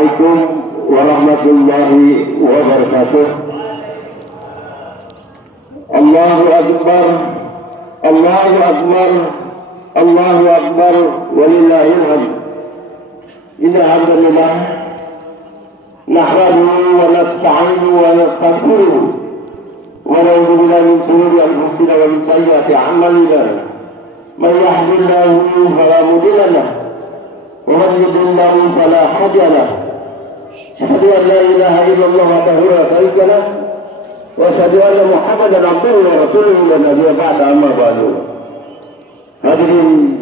Assalamualaikum warahmatullahi wabarakatuh. Allahu Akbar, Allahu Akbar, Allahu Akbar, walillahil hamd. Inna hamdalillah nahmaduhu wa nasta'inuhu wa nastaghfiruh wa na'udzu billahi min shururi anfusina wa min sayyiati a'malina. Man yahdihillahu fala mudilla lahu ومن يضلل فلا هادي له أشهد أن لا إله إلا الله وحده لا شريك له وأشهد أن محمدا عبده ورسوله لا نبي بعد أما بعد. Hadirin